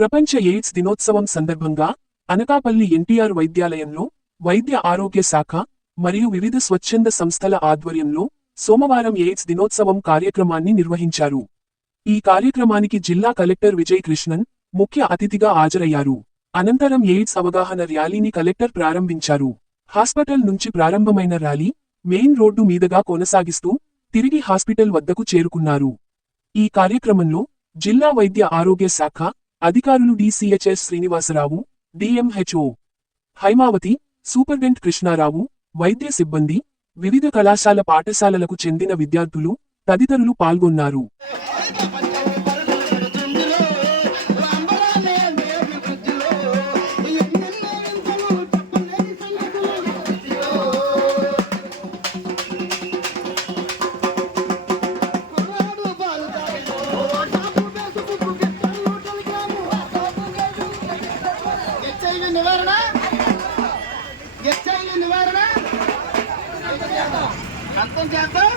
ప్రపంచ ఎయిడ్స్ దినోత్సవం సందర్భంగా అనకాపల్లి ఎన్టీఆర్ వైద్యాలయంలో వైద్య ఆరోగ్య శాఖ మరియు వివిధ స్వచ్ఛంద సంస్థల ఆధ్వర్యంలో సోమవారం ఎయిడ్స్ దినోత్సవం కార్యక్రమాన్ని నిర్వహించారు. ఈ కార్యక్రమానికి జిల్లా కలెక్టర్ విజయ్ కృష్ణన్ ముఖ్య అతిథిగా హాజరయ్యారు. అనంతరం ఎయిడ్స్ అవగాహన ర్యాలీని కలెక్టర్ ప్రారంభించారు. హాస్పిటల్ నుంచి ప్రారంభమైన ర్యాలీ మెయిన్ రోడ్డు మీదుగా కొనసాగిస్తూ తిరిగి హాస్పిటల్ వద్దకు చేరుకున్నారు. ఈ కార్యక్రమంలో జిల్లా వైద్య ఆరోగ్య శాఖ అధికారులు DCHS Srinivasarao, DMHO Haimavathi, superintendent Krishnarao, వైద్య సిబ్బంది, వివిధ కళాశాల పాఠశాలలకు చెందిన విద్యార్థులు తదితరులు పాల్గొన్నారు. అంతం చేద్దాం.